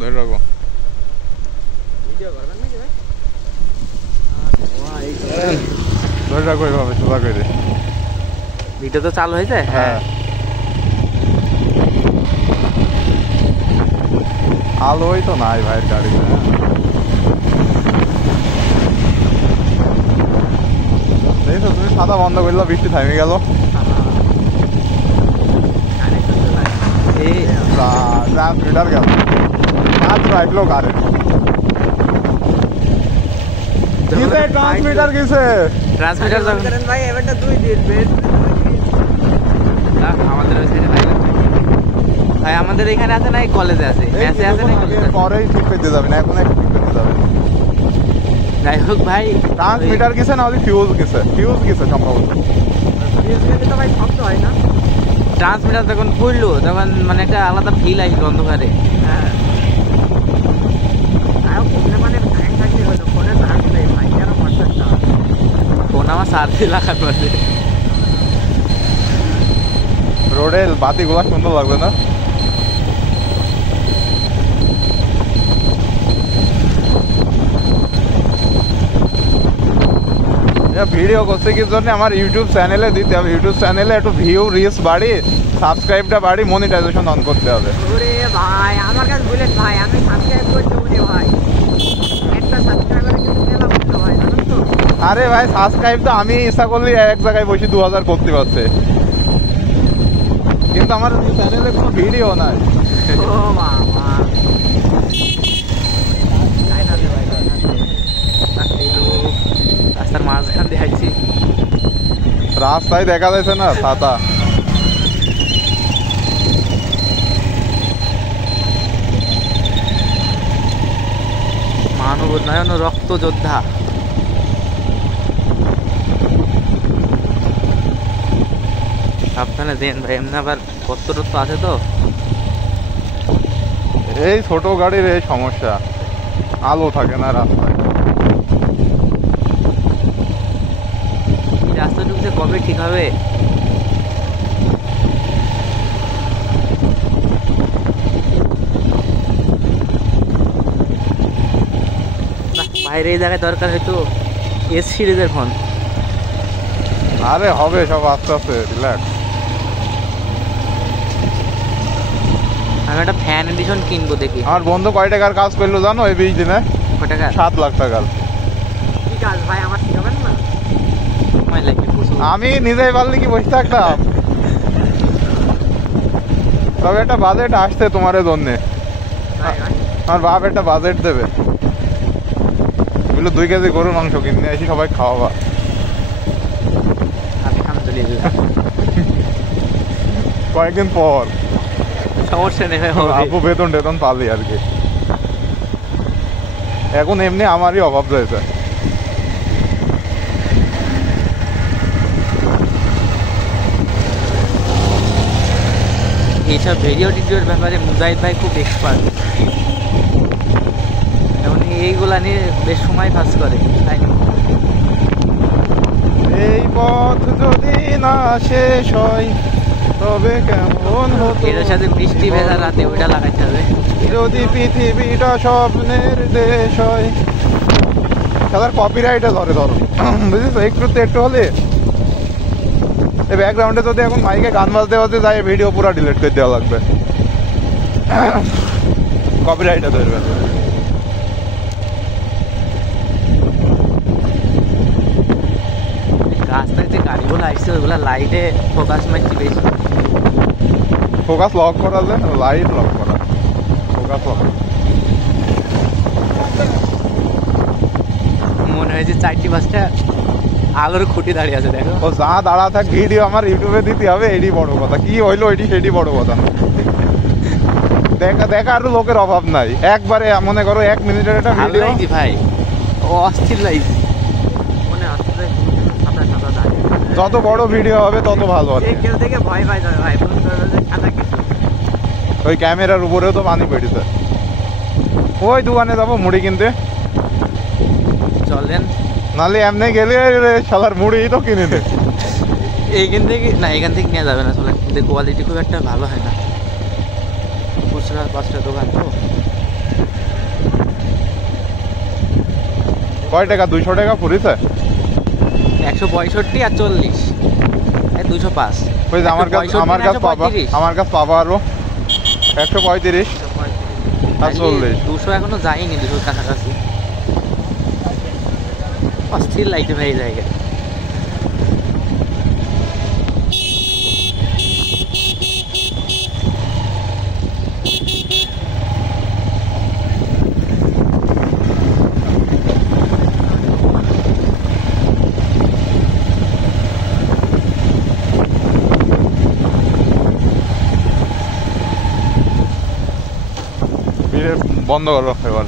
ধরে রাখো। ধরে রাখো এইভাবে সোজা করে। ভিডিও তো চালু হয়েছে। হ্যাঁ আলোই তো নাই ভাইয়ের গাড়িতে। দেখছো তুমি ছাতা বন্ধ করলে বৃষ্টি থামে গেল। ট্রান্সমিটার গেল মাত্র আসলো কারেন্ট। কিসে ট্রান্সমিটার কিসে? ট্রান্সমিটার করেন ভাই এবারটা 2 দিন আমাদের ওই সাইডে নাই ভাই, আমাদের এখানে আছে না, এই কলেজে আছে, মেসে আছে না, পরেই ঠিক পেতে যাবে না, এখন ঠিক পেতে যাবে। যাই হোক ভাই, ট্রান্সমিটার কিসে না হলে ফিউজ কিসে? ফিউজ কিসে সম্ভবত। ফিউজ গেলে তো ভাই শব্দ হয় না। ট্রান্সমিটার যখন পড়লো তখন মানে একটা আলাদা ফিল আসলো অন্ধকারে। হ্যাঁ মানে ফোনে চার্জ নেই ভাই, কেন ফোন আমার চার্জে লাগার পরে। রোডের বাতিগুলো সুন্দর লাগবে না? ভিডিও করতে কি জন্য আমার ইউটিউব চ্যানেলে দিতে হবে। ইউটিউব চ্যানেলে একটু ভিউ রিচ বাড়ি, সাবস্ক্রাইবটা বাড়ি, মনিটাইজেশন অন করতে হবে। ওরে ভাই আমার কাছে বলেন ভাই, আমি সাবস্ক্রাইব করতে বলি ভাই, একটা সাবস্ক্রাইবার কিন্তু মেলা করতে ভাই, জানেন তো? আরে ভাই সাবস্ক্রাইব তো আমি ইচ্ছা করলে এক জায়গায় বসে 2000 করতে পারছে, কিন্তু আমার চ্যানেলে কোনো ভিডিও নাই। ও বাবা রাস্তার মাঝখান দিয়ে হাঁটছি, রাস্তায় দেখা যাচ্ছে না ছাতা। মানব উন্নয়ন রক্ত যোদ্ধা। সাবধানে দেন ভাই, এমনি আবার কত টত্ত আছে তো। এই ছোট গাড়ির এই সমস্যা, আলো থাকে না রাস্তায়। এই রাস্তা ঢুকছে কবে ঠিক হবে? বাইরে এই জায়গায় দরকার হয়তো এস সিরিজের ফোন। আরে হবে সব আস্তে আস্তে, রিল্যাক্স। আমি একটা ফ্যান এডিশন কিনবো দেখি। আমার বন্ধু কয় টাকার কাজ করলো জানো এই 20 দিনে? কয় টাকা? 7 লাখ টাকার। কি কাজ ভাই, আমার শিখাবেন না? আমি নিজেই পারলে কি বসে থাকতাম? তবে একটা বাজেট আসছে তোমার জন্যে। আমার বাপ একটা বাজেট দেবে, বললো 2 কেজি গরুর মাংস কিনে এসে সবাই খাওয়াবা। আমি খান চলে যাবো কয়েকদিন পর, সমস্যা নেই ভাই, আপু বেতন টেতন পালি আর কি। এখন এমনি আমারই অভাব রয়েছে। এইসব ভিডিও টিডিওর ব্যাপারে মুজাহিদ ভাই খুব এক্সপার্ট, যেমন এইগুলা নিয়ে বেশ সময় পাস করে, তাই না? এই পথ যদি না শেষ হয় তবে কেমন হতো, এটার সাথে বৃষ্টি ভেজা রাতে ওইটা লাগাইতে হবে। যদি পৃথিবীটা স্বপ্নের দেশ হয়। তাদের কপিরাইটে ধরে, ধরো বুঝেছো? একটু হলে এই ব্যাকগ্রাউন্ডে যদি এখন মাইকে গান বাজতে বাজতে যায়, ভিডিও পুরো ডিলিট করে দেওয়া লাগবে, কপিরাইটে ধরবে। রাস্তায় যে গাড়িগুলো আসছে ওইগুলো লাইটে ফোকাস মারছি বেশি। ফোকাস লক করা যায়, লাইট লক করা, ফোকাস লক। মনে হয় যে 4টি-5টা আলোর খুঁটি দাঁড়িয়ে আছে, দেখো। ও যা দাঁড়া থাক, ভিডিও আমার ইউটিউবে দিতে হবে, এটি বড় কথা। কি হইলো এটি সেটি বড় কথা না। দেখা আর লোকের অভাব নাই। একবারে মনে করো 1 মিনিটের একটা ভিডিও ভাই, ও অস্থির লাগছে। মনে হচ্ছে যত বড় ভিডিও হবে তত ভালো হবে। কেউ থেকে ভয় পাই যাবে ভাই, ওই ক্যামেরার উপরেও তো পানি পড়েছে। ওই দোকানে যাবো মুড়ি কিনতে, চলেন। নাহলে এমনি গেলে শালার মুড়ি তো কিনে নে। এইখান থেকে না, এখান থেকে নেওয়া যাবে না, চলেন। কিন্তু কোয়ালিটি খুব একটা ভালো হয় না, খুচরা 5টা দোকান তো। কয় টাকা? 200 টাকা ফুরিছে? 165 আর 40, 205। ওই যে আমার কাছে পাবা আরো 135 আর 40। 200 এখনো যায়নি, 200 কাছাকাছি। অস্থির লাগছে ভাই এই জায়গায়। বন্ধ করো এবার।